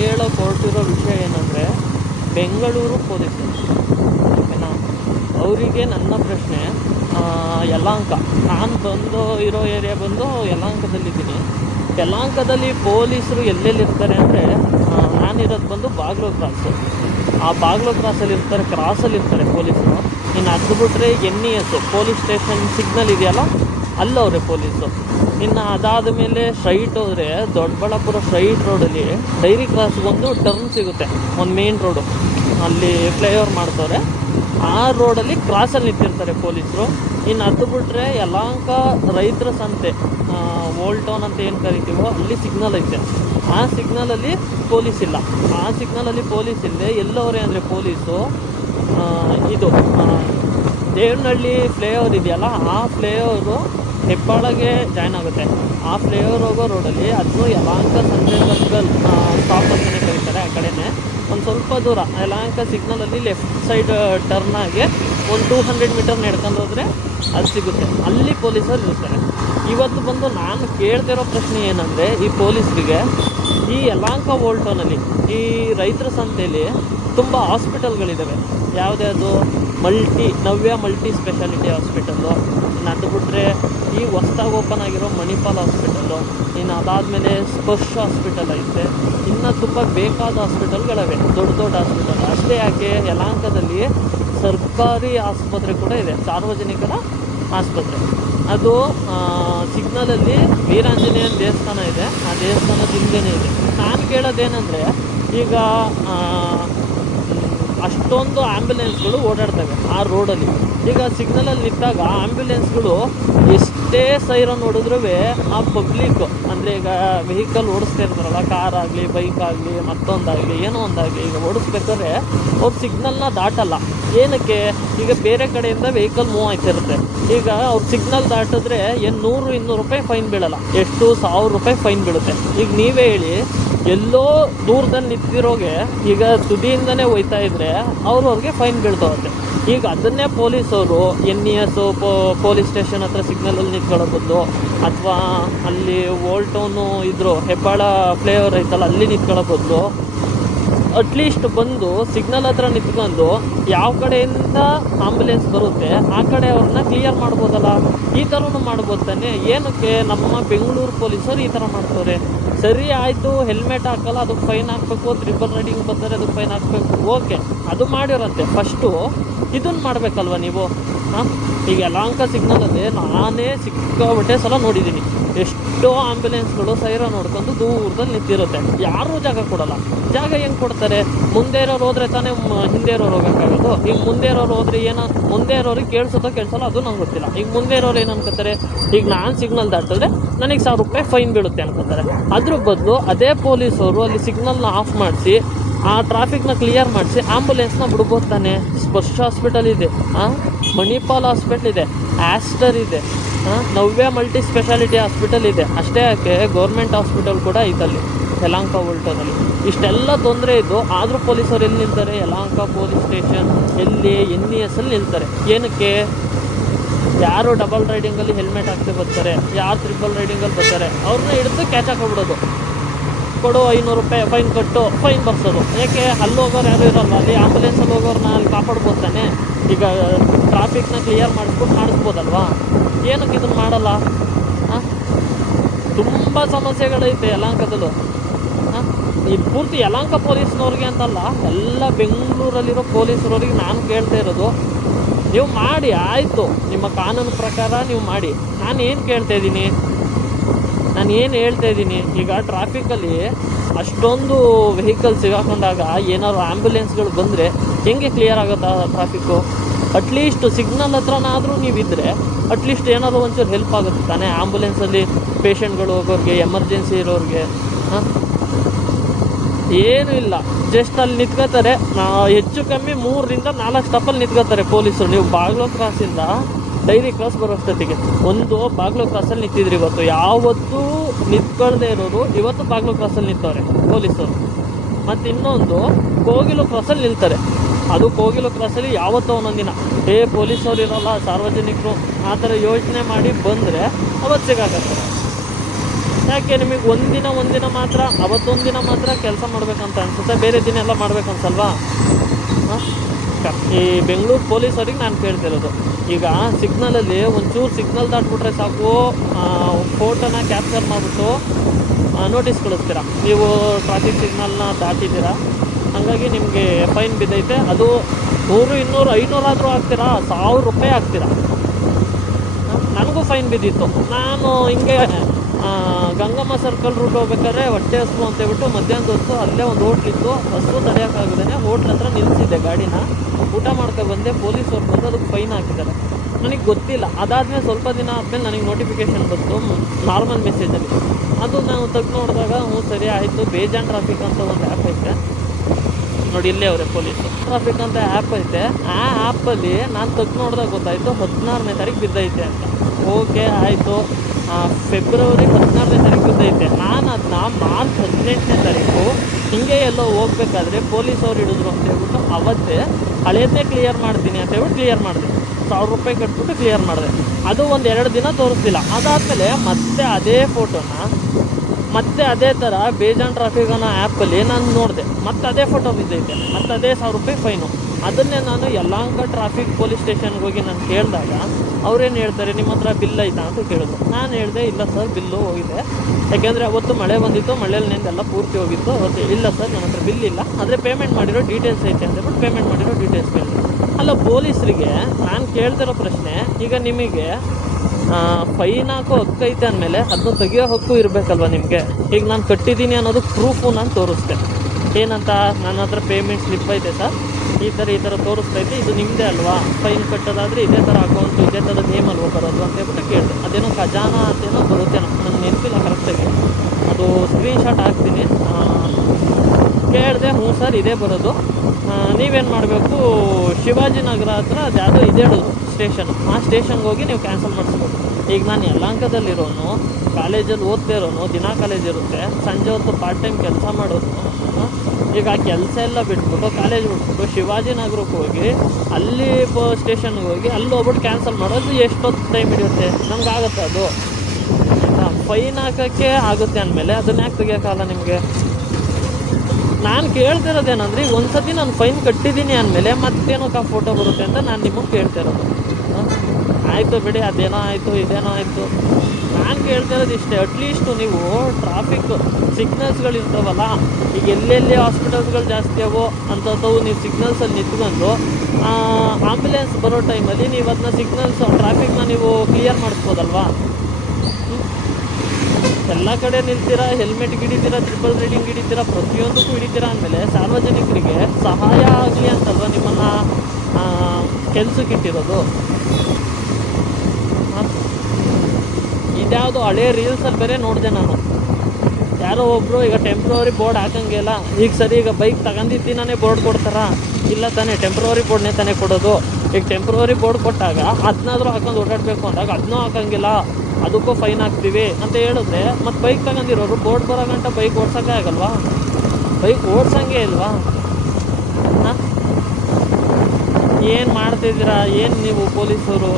ಹೇಳೋಕೆ ಹೊರಟಿರೋ ವಿಷಯ ಏನಂದರೆ, ಬೆಂಗಳೂರು ಪೊಲೀಸರು ಓಕೆನಾ, ಅವರಿಗೆ ನನ್ನ ಪ್ರಶ್ನೆ. ಯಲಹಂಕ, ನಾನು ಇರೋ ಏರಿಯಾ ಬಂದು ಯಲಹಂಕದಲ್ಲಿದ್ದೀನಿ. ಯಲಹಂಕದಲ್ಲಿ ಪೊಲೀಸರು ಎಲ್ಲೆಲ್ಲಿರ್ತಾರೆ ಅಂದರೆ, ನಾನಿರೋದು ಬಂದು ಬಾಗ್ಲೂರು ಕ್ರಾಸು. ಆ ಬಾಗ್ಲೂರು ಕ್ರಾಸಲ್ಲಿ ಇರ್ತಾರೆ ಪೊಲೀಸರು. ಇನ್ನು ಅದು ಬಿಟ್ಟರೆ NES ಪೊಲೀಸ್ ಸ್ಟೇಷನ್ ಸಿಗ್ನಲ್ ಇದೆಯಲ್ಲ, ಅಲ್ಲವ್ರೆ ಪೊಲೀಸು. ಇನ್ನು ಅದಾದ ಮೇಲೆ ಸ್ಟ್ರೈಟ್ ಹೋದರೆ ದೊಡ್ಡಬಳ್ಳಾಪುರ ಸ್ಟ್ರೈಟ್ ರೋಡಲ್ಲಿ ಡೈರಿ ಕ್ರಾಸ್ಗೊಂದು ಟರ್ನ್ ಸಿಗುತ್ತೆ, ಒಂದು ಮೇನ್ ರೋಡು, ಅಲ್ಲಿ ಫ್ಲೈಓವರ್ ಮಾಡ್ತವ್ರೆ. ಆ ರೋಡಲ್ಲಿ ಕ್ರಾಸಲ್ಲಿ ನಿಂತಿರ್ತಾರೆ ಪೊಲೀಸರು. ಇನ್ನು ಅದು ಬಿಟ್ಟರೆ ಯಲಹಂಕ ರೈತರ ಸಂತೆ, ಓಲ್ಡ್ ಟೌನ್ ಅಂತ ಏನು ಕರಿತೀವೋ, ಅಲ್ಲಿ ಸಿಗ್ನಲ್ ಐತೆ. ಆ ಸಿಗ್ನಲಲ್ಲಿ ಪೊಲೀಸ್ ಇಲ್ಲ. ಇಲ್ಲದೆ ಎಲ್ಲವರೇ ಅಂದರೆ ಪೊಲೀಸು ಇದು ದೇವನಹಳ್ಳಿ ಫ್ಲೈಓವರ್ ಇದೆಯಲ್ಲ, ಆ ಫ್ಲೈಓವರು ಹೆಬ್ಬಾಳಗೆ ಜಾಯ್ನ್ ಆಗುತ್ತೆ. ಆ ಫ್ಲೈಓವರ್ ಹೋಗೋ ರೋಡಲ್ಲಿ ಅದನ್ನು ಯಲಹಂಕ ಸಂಜೆ ಸರ್ಕಲ್ ಸ್ಟಾಪ್ ಅಂತಲೇ ಕರೀತಾರೆ. ಆ ಕಡೆನೇ ಒಂದು ಸ್ವಲ್ಪ ದೂರ ಯಲಹಂಕ ಸಿಗ್ನಲಲ್ಲಿ ಲೆಫ್ಟ್ ಸೈಡ್ ಟರ್ನ್ ಆಗಿ ಒಂದು 200 ಮೀಟರ್ ನಡ್ಕೊಂಡು ಹೋದರೆ ಅದು ಸಿಗುತ್ತೆ. ಅಲ್ಲಿ ಪೊಲೀಸರು ಇರ್ತಾರೆ. ಇವತ್ತು ಬಂದು ನಾನು ಕೇಳ್ತಿರೋ ಪ್ರಶ್ನೆ ಏನಂದರೆ, ಈ ಪೊಲೀಸರಿಗೆ ಈ ಯಲಹಂಕ ಓಲ್ಡ್ ಟೌನಲ್ಲಿ ಈ ರೈತರ ಸಂತೆಯಲ್ಲಿ ತುಂಬ ಹಾಸ್ಪಿಟಲ್ಗಳಿದ್ದಾವೆ. ಯಾವುದ್ಯಾವುದು ನವ್ಯ ಮಲ್ಟಿ ಸ್ಪೆಷಾಲಿಟಿ ಹಾಸ್ಪಿಟಲ್ಲು, ಇನ್ನು ಅದು ಬಿಟ್ಟರೆ ಈ ಹೊಸ್ದಾಗಿ ಓಪನ್ ಆಗಿರೋ ಮಣಿಪಾಲ್ ಹಾಸ್ಪಿಟಲ್ಲು, ಇನ್ನು ಅದಾದಮೇಲೆ ಸ್ಪರ್ಶ್ ಹಾಸ್ಪಿಟಲ್ ಐತೆ. ಇನ್ನು ತುಂಬ ಬೇಕಾದ ಹಾಸ್ಪಿಟಲ್ಗಳಿವೆ, ದೊಡ್ಡ ಹಾಸ್ಪಿಟಲ್. ಅಷ್ಟೇ ಯಾಕೆ, ಯಲಹಂಕದಲ್ಲಿ ಸರ್ಕಾರಿ ಆಸ್ಪತ್ರೆ ಕೂಡ ಇದೆ, ಸಾರ್ವಜನಿಕರ ಆಸ್ಪತ್ರೆ. ಅದು ಸಿಗ್ನಲಲ್ಲಿ ವೀರಾಂಜನೇಯನ ದೇವಸ್ಥಾನ ಇದೆ, ಆ ದೇವಸ್ಥಾನದ ಹಿಂದೆನೇ ಇದೆ. ನಾನು ಕೇಳೋದೇನೆಂದರೆ, ಈಗ ಅಷ್ಟೊಂದು ಆ್ಯಂಬುಲೆನ್ಸ್ಗಳು ಓಡಾಡ್ತವೆ ಆ ರೋಡಲ್ಲಿ. ಈಗ ಸಿಗ್ನಲಲ್ಲಿ ನಿಂತಾಗ ಆ್ಯಂಬುಲೆನ್ಸ್ಗಳು ಎಷ್ಟೇ ಸೈರನ್ ಹೊಡೆದ್ರೂ ಆ ಪಬ್ಲಿಕ್ ಅಂದರೆ, ಈಗ ವೆಹಿಕಲ್ ಓಡಿಸ್ತಾ ಇರ್ತಾರಲ್ಲ, ಕಾರ್ ಆಗಲಿ, ಬೈಕ್ ಆಗಲಿ, ಮತ್ತೊಂದಾಗಲಿ, ಏನೋ ಒಂದಾಗಲಿ, ಈಗ ಓಡಿಸ್ಬೇಕಾದ್ರೆ ಅವ್ರು ಸಿಗ್ನಲ್ನ ದಾಟಲ್ಲ. ಏನಕ್ಕೆ, ಈಗ ಬೇರೆ ಕಡೆಯಿಂದ ವೆಹಿಕಲ್ ಮೂವ್ ಆಗ್ತಿರುತ್ತೆ. ಈಗ ಅವ್ರು ಸಿಗ್ನಲ್ ದಾಟಿದ್ರೆ ಏನು 100-200 ರೂಪಾಯಿ ಫೈನ್ ಬೀಳಲ್ಲ, ಎಷ್ಟು 1000 ರೂಪಾಯಿ ಫೈನ್ ಬೀಳುತ್ತೆ. ಈಗ ನೀವೇ ಹೇಳಿ, ಎಲ್ಲೋ ದೂರದಲ್ಲಿ ನಿಂತಿರೋಗೆ ಈಗ ತುದಿಯಿಂದನೇ ಹೋಯ್ತಾ ಇದ್ದರೆ ಅವ್ರಿಗೆ ಫೈನ್ ಬೀಳ್ತಾವಂತೆ. ಈಗ ಅದನ್ನೇ ಪೊಲೀಸವರು NES ಪೊಲೀಸ್ ಸ್ಟೇಷನ್ ಹತ್ರ ಸಿಗ್ನಲಲ್ಲಿ ನಿಂತ್ಕೊಳ್ಳೋ ಬದಲು, ಅಥವಾ ಅಲ್ಲಿ ಓಲ್ಡ್ ಟೌನು ಇದ್ರು ಹೆಬ್ಬಾಳ ಫ್ಲೈಓವರ್ ಐತಲ್ಲ, ಅಲ್ಲಿ ನಿಂತ್ಕೊಳ್ಳೋ ಬದಲು ಅಟ್ಲೀಸ್ಟ್ ಬಂದು ಸಿಗ್ನಲ್ ಹತ್ರ ನಿಂತ್ಕೊಂಡು ಯಾವ ಕಡೆಯಿಂದ ಆಂಬುಲೆನ್ಸ್ ಬರುತ್ತೆ ಆ ಕಡೆ ಅವ್ರನ್ನ ಕ್ಲಿಯರ್ ಮಾಡ್ಬೋದಲ್ಲ. ಈ ಥರನೂ ಮಾಡ್ಬೋದು ತಾನೆ. ಏನಕ್ಕೆ ನಮ್ಮ ಬೆಂಗಳೂರು ಪೊಲೀಸರು ಈ ಥರ ಮಾಡ್ತಾರೆ? ಸರಿ ಆಯಿತು, ಹೆಲ್ಮೆಟ್ ಹಾಕಲ್ಲ, ಅದಕ್ಕೆ ಫೈನ್ ಹಾಕಬೇಕು, ಟ್ರಿಪಲ್ ರೈಡಿಂಗ್ ಬರ್ತಾರೆ, ಅದಕ್ಕೆ ಫೈನ್ ಹಾಕಬೇಕು, ಓಕೆ, ಅದು ಮಾಡಿರಂತೆ. ಫಸ್ಟು ಇದನ್ನು ಮಾಡಬೇಕಲ್ವ ನೀವು. ಈಗ ಯಲಹಂಕ ಸಿಗ್ನಲಲ್ಲಿ ನಾನೇ ಸಿಕ್ಕಾಬಟ್ಟೆ ಸಲ ನೋಡಿದ್ದೀನಿ, ಎಷ್ಟೋ ಆಂಬ್ಯುಲೆನ್ಸ್ಗಳು ಸೈರನ್ ನೋಡ್ಕೊಂಡು ದೂರದಲ್ಲಿ ನಿಂತಿರುತ್ತೆ, ಯಾರೂ ಜಾಗ ಕೊಡಲ್ಲ. ಜಾಗ ಹೆಂಗೆ ಕೊಡ್ತಾರೆ? ಮುಂದೆ ಇರೋರು ಹೋದರೆ ತಾನೇ ಹಿಂದೆ ಇರೋರು ಹೋಗೋಕ್ಕಾಗೋದು. ಈಗ ಮುಂದೆ ಇರೋರು ಹೋದರೆ ಮುಂದೆ ಇರೋರಿಗೆ ಕೇಳಿಸಲ್ಲ, ಅದು ನಂಗೆ ಗೊತ್ತಿಲ್ಲ. ಈಗ ಮುಂದೆ ಇರೋರು ಏನು ಅನ್ಕೋತಾರೆ, ಈಗ ನಾನು ಸಿಗ್ನಲ್ ದಾಟಿದ್ರೆ ನನಗೆ 1000 ರೂಪಾಯಿ ಫೈನ್ ಬೀಳುತ್ತೆ ಅನ್ಕೋತಾರೆ. ಅದ್ರ ಬದಲು ಅದೇ ಪೊಲೀಸವರು ಅಲ್ಲಿ ಸಿಗ್ನಲ್ನ ಆಫ್ ಮಾಡಿಸಿ ಆ ಟ್ರಾಫಿಕ್ನ ಕ್ಲಿಯರ್ ಮಾಡಿಸಿ ಆಂಬುಲೆನ್ಸ್ನ ಬಿಡ್ಬೋದು ತಾನೆ. ಸ್ಪರ್ಶ್ ಹಾಸ್ಪಿಟಲ್ ಇದೆ, ಮಣಿಪಾಲ್ ಹಾಸ್ಪಿಟಲ್ ಇದೆ, ಆಸ್ಟರ್ ಇದೆ, ನವ್ಯ ಮಲ್ಟಿ ಸ್ಪೆಷಾಲಿಟಿ ಹಾಸ್ಪಿಟಲ್ ಇದೆ. ಅಷ್ಟೇ ಯಾಕೆ, ಗೌರ್ಮೆಂಟ್ ಹಾಸ್ಪಿಟಲ್ ಕೂಡ ಐತಲ್ಲಿ ಯಲಹಂಕ ಓಲ್ಡ್ ಟೌನಲ್ಲಿ. ಇಷ್ಟೆಲ್ಲ ತೊಂದರೆ ಇದ್ದು ಆದರೂ ಪೊಲೀಸರು ಎಲ್ಲಿ ನಿಲ್ತಾರೆ? ಯಲಹಂಕ ಪೊಲೀಸ್ ಸ್ಟೇಷನ್ ಎಲ್ಲಿ NES ಅಲ್ಲಿ ನಿಲ್ತಾರೆ. ಏನಕ್ಕೆ? ಯಾರು ಡಬಲ್ ರೈಡಿಂಗಲ್ಲಿ ಹೆಲ್ಮೆಟ್ ಹಾಕ್ತಿ ಬರ್ತಾರೆ, ಯಾರು ಟ್ರಿಪಲ್ ರೈಡಿಂಗಲ್ಲಿ ಬರ್ತಾರೆ, ಅವ್ರನ್ನ ಹಿಡಿದು ಕ್ಯಾಚ್ ಹಾಕೋಬಿಡೋದು, ಕೊಡು 500 ರೂಪಾಯಿ ಫೈನ್ ಕಟ್ಟು, ಫೈನ್ ಬರ್ಸೋದು. ಯಾಕೆ? ಅಲ್ಲಿ ಹೋಗೋರು ಯಾರು ಇರೋಲ್ಲ, ಅಲ್ಲಿ ಆಂಬುಲೆನ್ಸಲ್ಲಿ ಹೋಗೋರನ್ನ ಅಲ್ಲಿ ಕಾಪಾಡ್ಬೋದು ತಾನೆ. ಈಗ ಟ್ರಾಫಿಕ್ನ ಕ್ಲಿಯರ್ ಮಾಡಿಸ್ಬೋದಲ್ವಾ? ಏನಕ್ಕೆ ಇದನ್ನು ಮಾಡಲ್ಲ? ತುಂಬ ಸಮಸ್ಯೆಗಳೈತೆ ಯಲಹಂಕದಲ್ಲೂ. ಈ ಪೂರ್ತಿ ಯಲಹಂಕ ಪೊಲೀಸ್ನವ್ರಿಗೆ ಅಂತಲ್ಲ, ಎಲ್ಲ ಬೆಂಗಳೂರಲ್ಲಿರೋ ಪೊಲೀಸರವ್ರಿಗೆ ನಾನು ಕೇಳ್ತಾ ಇರೋದು, ನೀವು ಮಾಡಿ, ಆಯಿತು, ನಿಮ್ಮ ಕಾನೂನು ಪ್ರಕಾರ ನೀವು ಮಾಡಿ. ನಾನು ಏನು ಹೇಳ್ತಾ ಇದ್ದೀನಿ, ಈಗ ಟ್ರಾಫಿಕಲ್ಲಿ ಅಷ್ಟೊಂದು ವೆಹಿಕಲ್ ಸಿಗಾಕೊಂಡಾಗ ಏನಾದ್ರು ಆ್ಯಂಬುಲೆನ್ಸ್ಗಳು ಬಂದರೆ ಹೆಂಗೆ ಕ್ಲಿಯರ್ ಆಗುತ್ತಾ ಟ್ರಾಫಿಕ್ಕು? ಅಟ್ಲೀಸ್ಟ್ ಸಿಗ್ನಲ್ ಹತ್ರನಾದರೂ ನೀವಿದ್ದರೆ ಅಟ್ಲೀಸ್ಟ್ ಏನಾದರೂ ಒಂಚೂರು ಹೆಲ್ಪ್ ಆಗುತ್ತೆ ತಾನೇ. ಆ್ಯಂಬುಲೆನ್ಸಲ್ಲಿ ಪೇಷಂಟ್ಗಳು ಹೋಗೋರಿಗೆ, ಎಮರ್ಜೆನ್ಸಿ ಇರೋರಿಗೆ ಏನೂ ಇಲ್ಲ, ಜಸ್ಟ್ ಅಲ್ಲಿ ನಿಂತ್ಕೋತಾರೆ. ಹೆಚ್ಚು ಕಮ್ಮಿ 3-4 ಸ್ಟಾಪಲ್ಲಿ ನಿಂತ್ಕೋತಾರೆ ಪೊಲೀಸರು. ನೀವು ಬಾಗ್ಲೂರು ಕ್ರಾಸಿಂದ ಡೈರಿ ಕ್ರಾಸ್ ಬರೋಷ್ಟೊತ್ತಿಗೆ ಒಂದು ಬಾಗ್ಲೂರು ಕ್ರಾಸಲ್ಲಿ ನಿಂತಿದ್ರು. ಯಾವತ್ತೂ ನಿಂತ್ಕೊಳ್ಳದೆ ಇರೋರು ಇವತ್ತು ಬಾಗ್ಲೂರು ಕ್ರಾಸಲ್ಲಿ ನಿಂತವ್ರೆ ಪೊಲೀಸರು. ಮತ್ತು ಇನ್ನೊಂದು ಕೋಗಿಲು ಕ್ರಾಸಲ್ಲಿ ನಿಲ್ತಾರೆ. ಅದು ಕೋಗಿಲು ಕ್ರಾಸಲ್ಲಿ ಯಾವತ್ತೂ ಒಂದೊಂದಿನ ಪೊಲೀಸವ್ರು ಇರೋಲ್ಲ, ಸಾರ್ವಜನಿಕರು ಆ ಥರ ಯೋಚನೆ ಮಾಡಿ ಬಂದರೆ ಅವತ್ತು ಸಿಗಾಕತ್ತಾರೆ. ಯಾಕೆ ನಿಮಗೆ ಒಂದಿನ ಮಾತ್ರ, ಅವತ್ತೊಂದು ದಿನ ಮಾತ್ರ ಕೆಲಸ ಮಾಡ್ಬೇಕಂತ ಅನ್ಸುತ್ತೆ, ಬೇರೆ ದಿನ ಎಲ್ಲ ಮಾಡ್ಬೇಕನ್ಸಲ್ವಾ? ಈ ಬೆಂಗಳೂರು ಪೊಲೀಸರಿಗೆ ನಾನು ಕೇಳ್ತಿರೋದು, ಈಗ ಸಿಗ್ನಲಲ್ಲಿ ಒಂಚೂರು ಸಿಗ್ನಲ್ ದಾಟ್ಬಿಟ್ರೆ ಸಾಕು, ಫೋಟೋನ ಕ್ಯಾಪ್ಚರ್ ಮಾಡಿಬಿಟ್ಟು ನೋಟಿಸ್ ಕಳಿಸ್ತೀರಾ, ನೀವು ಟ್ರಾಫಿಕ್ ಸಿಗ್ನಲ್ನ ದಾಟಿದ್ದೀರಾ, ಹಾಗಾಗಿ ನಿಮಗೆ ಫೈನ್ ಬಿದ್ದೈತೆ. ಅದು 100, 200, 500 ಆದರೂ ಹಾಕ್ತೀರಾ, 1000 ರೂಪಾಯಿ ಹಾಕ್ತೀರಾ. ನನಗೂ ಫೈನ್ ಬಿದ್ದಿತ್ತು. ನಾನು ಹಿಂಗೆ ಗಂಗಮ್ಮ ಸರ್ಕಲ್ ರೂಟ್ ಹೋಗ್ಬೇಕಾದ್ರೆ ಹೊಟ್ಟೆ ಹಸು ಅಂತೇಳ್ಬಿಟ್ಟು ಮಧ್ಯಾಹ್ನದ ಹೊತ್ತು ಅಲ್ಲೇ ಒಂದು ಹೋಟ್ಲಿತ್ತು, ಹಸು ತಡೆಯೋಕ್ಕಾಗದೇ ಹೋಟ್ಲ ಹತ್ರ ನಿಲ್ಲಿಸಿದ್ದೆ ಗಾಡಿನ, ಊಟ ಮಾಡ್ಕೊಬಂದೆ. ಪೊಲೀಸವ್ರು ಬಂದು ಅದಕ್ಕೆ ಫೈನ್ ಹಾಕಿದ್ದಾರೆ. ನನಗೆ ಗೊತ್ತಿಲ್ಲ. ಅದಾದಮೇಲೆ ಸ್ವಲ್ಪ ದಿನ ಆದಮೇಲೆ ನನಗೆ ನೋಟಿಫಿಕೇಷನ್ ಬಂತು ನಾರ್ಮಲ್ ಮೆಸೇಜಲ್ಲಿ. ಅದು ನಾವು ತೆಗ್ದು ನೋಡಿದಾಗ ಸರಿ ಆಯಿತು, ಬೇಜಾನ್ ಟ್ರಾಫಿಕ್ ಅಂತ ಒಂದು ಆ್ಯಪ್ ಐತೆ ನೋಡಿ, ಇಲ್ಲೇ ಅವರೇ ಪೊಲೀಸು. ಟ್ರಾಫಿಕ್ ಅಂತ ಆ್ಯಪ್ ಐತೆ, ಆ ಆ್ಯಪಲ್ಲಿ ನಾನು ತೆಗ್ದು ನೋಡಿದಾಗ ಗೊತ್ತಾಯಿತು 14ನೇ ತಾರೀಕು ಬಿದ್ದೈತೆ ಅಂತ. ಓಕೆ ಆಯಿತು, ಫೆಬ್ರವರಿ 14ನೇ ತಾರೀಕು ಬಿದ್ದೈತೆ. ನಾನು ಅದನ್ನ ಮಾರ್ಚ್ 18ನೇ ತಾರೀಕು ಹಿಂಗೆ ಎಲ್ಲೋ ಹೋಗ್ಬೇಕಾದ್ರೆ ಪೊಲೀಸವ್ರು ಹಿಡಿದ್ರು ಅಂತ ಹೇಳ್ಬಿಟ್ಟು ಅವತ್ತೇ ಹಳೇದನ್ನೇ ಕ್ಲಿಯರ್ ಮಾಡ್ತೀನಿ ಅಂತ ಹೇಳ್ಬಿಟ್ಟು ಕ್ಲಿಯರ್ ಮಾಡಿದೆ. 1000 ರೂಪಾಯಿ ಕಟ್ಬಿಟ್ಟು ಕ್ಲಿಯರ್ ಮಾಡಿದೆ. ಅದು ಒಂದು 2 ದಿನ ತೋರಿಸ್ತಿಲ್ಲ. ಅದಾದಮೇಲೆ ಮತ್ತೆ ಅದೇ ಫೋಟೋನ ಮತ್ತೆ ಅದೇ ಥರ ಬೇಜಾನ್ ಟ್ರಾಫಿಕ್ ಅನ್ನೋ ಆ್ಯಪಲ್ಲಿ ನಾನು ನೋಡಿದೆ, ಮತ್ತೆ ಅದೇ ಫೋಟೋ ಬಿದ್ದೈತೆ, ಮತ್ತೆ ಅದೇ 1000 ರೂಪಾಯಿ ಫೈನು. ಅದನ್ನೇ ನಾನು ಯಲಹಂಕ ಟ್ರಾಫಿಕ್ ಪೊಲೀಸ್ ಸ್ಟೇಷನ್ಗೆ ಹೋಗಿ ನಾನು ಕೇಳಿದಾಗ ಅವ್ರೇನು ಹೇಳ್ತಾರೆ, ನಿಮ್ಮ ಹತ್ರ ಬಿಲ್ ಐತಾ ಅಂತ ಕೇಳಿದ್ರು. ನಾನು ಹೇಳಿದೆ ಇಲ್ಲ ಸರ್, ಬಿಲ್ಲು ಹೋಗಿದೆ, ಯಾಕೆಂದರೆ ಅವತ್ತು ಮಳೆ ಬಂದಿತ್ತು, ಮಳೆಯಲ್ಲಿ ನೆಂದೆಲ್ಲ ಪೂರ್ತಿ ಹೋಗಿತ್ತು. ಅವತ್ತು ಇಲ್ಲ ಸರ್, ನನ್ನ ಹತ್ರ ಬಿಲ್ ಇಲ್ಲ, ಆದರೆ ಪೇಮೆಂಟ್ ಮಾಡಿರೋ ಡೀಟೇಲ್ಸ್ ಐತೆ ಅಂದ್ಬಿಟ್ಟು ಪೇಮೆಂಟ್ ಮಾಡಿರೋ ಡೀಟೇಲ್ಸ್ ಕೇಳಿದೆ. ಅಲ್ಲ, ಪೊಲೀಸರಿಗೆ ನಾನು ಕೇಳ್ತಿರೋ ಪ್ರಶ್ನೆ, ಈಗ ನಿಮಗೆ ಫೈನ್ ಹಾಕೋ ಹಕ್ಕು ಐತೆ ಅಂದಮೇಲೆ ಅದನ್ನು ತೆಗಿಯೋ ಹಕ್ಕು ಇರಬೇಕಲ್ವ ನಿಮಗೆ. ಈಗ ನಾನು ಕಟ್ಟಿದ್ದೀನಿ ಅನ್ನೋದು ಪ್ರೂಫು ನಾನು ತೋರಿಸ್ದೆ. ಏನಂತ, ನನ್ನ ಹತ್ರ ಪೇಮೆಂಟ್ ಸ್ಲಿಪ್ ಐತೆ ಸರ್, ಈ ಥರ ತೋರಿಸ್ತೈತೆ, ಇದು ನಿಮ್ಮದೇ ಅಲ್ವಾ, ಫೈನ್ ಕಟ್ಟೋದಾದರೆ ಇದೇ ಥರ ಅಕೌಂಟು, ಇದೇ ಥರದ ನೇಮಲ್ವ ಬರೋದು ಅಂತ ಹೇಳ್ಬಿಟ್ಟು ಕೇಳಿದೆ. ಅದೇನೋ ಖಜಾನಾ ಅಂತೇನೋ ಬರುತ್ತೇನೋ, ನನಗೆ ನೆನಪಿಲ್ಲ ಕರೆಕ್ಟಾಗಿ, ಅದು ಸ್ಕ್ರೀನ್ಶಾಟ್ ಹಾಕ್ತೀನಿ. ಕೇಳಿದೆ, ಹ್ಞೂ ಸರ್ ಇದೇ ಬರೋದು, ನೀವೇನು ಮಾಡಬೇಕು, ಶಿವಾಜಿನಗರ ಹತ್ರ ಅದು ಯಾವುದೋ ಇದೆ ಹೇಳಿದ್ರು ಸ್ಟೇಷನ್, ಆ ಸ್ಟೇಷನ್ಗೆ ಹೋಗಿ ನೀವು ಕ್ಯಾನ್ಸಲ್ ಮಾಡಿಸ್ಬೋದು. ಈಗ ನಾನು ಯಲಹಂಕದಲ್ಲಿರೋನು, ಕಾಲೇಜಲ್ಲಿ ಓದ್ತಾ ಇರೋನು, ದಿನ ಕಾಲೇಜ್ ಇರುತ್ತೆ, ಸಂಜೆ ಹೊತ್ತು ಪಾರ್ಟ್ ಟೈಮ್ ಕೆಲಸ ಮಾಡೋದು. ಈಗ ಆ ಕೆಲಸ ಎಲ್ಲ ಬಿಟ್ಬಿಟ್ಟು, ಕಾಲೇಜ್ ಬಿಟ್ಬಿಟ್ಟು ಶಿವಾಜಿನಗರಕ್ಕೆ ಹೋಗಿ ಅಲ್ಲಿ ಸ್ಟೇಷನ್ಗೆ ಹೋಗಿ ಅಲ್ಲಿ ಹೋಗ್ಬಿಟ್ಟು ಕ್ಯಾನ್ಸಲ್ ಮಾಡೋದು ಎಷ್ಟೊತ್ತು ಟೈಮ್ ಹಿಡಿಯುತ್ತೆ? ನಮ್ಗಾಗುತ್ತೆ ಅದು. ಫೈನ್ ಹಾಕೋಕ್ಕೆ ಆಗುತ್ತೆ ಅಂದಮೇಲೆ ಅದನ್ನ ಯಾಕೆ ತೆಗಿಯೋಕ್ಕಾಗಲ್ಲ ನಿಮಗೆ? ನಾನು ಕೇಳ್ತಿರೋದೇನಂದ್ರೆ, ಈಗ ಒಂದು ಸತಿ ನಾನು ಫೈನ್ ಕಟ್ಟಿದ್ದೀನಿ ಅಂದಮೇಲೆ ಮತ್ತೇನೋ ಫೋಟೋ ಬರುತ್ತೆ ಅಂತ ನಾನು ನಿಮಗೆ ಕೇಳ್ತಿರೋದು. ಆಯಿತು ಬಿಡಿ, ಅದೇನೋ ಆಯಿತು ಇದೇನೋ ಆಯಿತು, ನಾನು ಕೇಳ್ತಿರೋದು ಇಷ್ಟೇ. ಅಟ್ಲೀಸ್ಟು ನೀವು ಟ್ರಾಫಿಕ್ ಸಿಗ್ನಲ್ಸ್ಗಳಿರ್ತಾವಲ್ಲ, ಈಗ ಎಲ್ಲೆಲ್ಲಿ ಹಾಸ್ಪಿಟಲ್ಸ್ಗಳು ಜಾಸ್ತಿ ಅವೋ ಅಂಥವು ನೀವು ಸಿಗ್ನಲ್ಸಲ್ಲಿ ನಿಂತ್ಕೊಂಡು ಆಂಬ್ಯುಲೆನ್ಸ್ ಬರೋ ಟೈಮಲ್ಲಿ ನೀವು ಅದನ್ನ ಸಿಗ್ನಲ್ಸ್ ಟ್ರಾಫಿಕ್ನ ನೀವು ಕ್ಲಿಯರ್ ಮಾಡಿಸ್ಬೋದಲ್ವಾ? ಎಲ್ಲ ಕಡೆ ನಿಲ್ತೀರಾ, ಹೆಲ್ಮೆಟ್ ಹಿಡಿತೀರಾ, ಟ್ರಿಪಲ್ ರೈಡಿಂಗ್ ಹಿಡಿತೀರಾ, ಪ್ರತಿಯೊಂದಕ್ಕೂ ಹಿಡಿತೀರಾ ಅಂದಮೇಲೆ ಸಾರ್ವಜನಿಕರಿಗೆ ಸಹಾಯ ಆಗಲಿ ಅಂತಲ್ವ ನಿಮ್ಮನ್ನು ಕೆಲ್ಸಕ್ಕೆ ಇಟ್ಟಿರೋದು. ಇದ್ಯಾವುದು ಹಳೇ ರೀಲ್ಸಲ್ಲಿ ಬೇರೆ ನೋಡಿದೆ ನಾನು, ಯಾರೋ ಒಬ್ಬರು ಈಗ ಟೆಂಪ್ರವರಿ ಬೋರ್ಡ್ ಹಾಕಂಗಿಲ್ಲ. ಈಗ ಸರಿ, ಈಗ ಬೈಕ್ ತಗೊಂಡಿದ್ದೀನೇ ಬೋರ್ಡ್ ಕೊಡ್ತಾರಾ? ಇಲ್ಲ ತಾನೇ, ಟೆಂಪ್ರವರಿ ಬೋರ್ಡ್ನೇ ತಾನೇ ಕೊಡೋದು. ಈಗ ಟೆಂಪ್ರವರಿ ಬೋರ್ಡ್ ಕೊಟ್ಟಾಗ ಅದನ್ನಾದರೂ ಹಾಕೊಂಡು ಓಡಾಡಬೇಕು ಅಂದಾಗ ಅದನ್ನೂ ಹಾಕಂಗಿಲ್ಲ, ಅದಕ್ಕೂ ಫೈನ್ ಹಾಕ್ತೀವಿ ಅಂತ ಹೇಳಿದ್ರೆ, ಮತ್ತು ಬೈಕ್ ತಗೊಂಡಿರೋರು ಬೋರ್ಡ್ ಬರೋ ಗಂಟ ಬೈಕ್ ಓಡ್ಸೋಕ್ಕೆ ಆಗಲ್ವಾ? ಬೈಕ್ ಓಡ್ಸಂಗೆ ಇಲ್ವಾ? ಏನು ಮಾಡ್ತಿದ್ದೀರಾ? ಏನು ನೀವು ಪೊಲೀಸರು?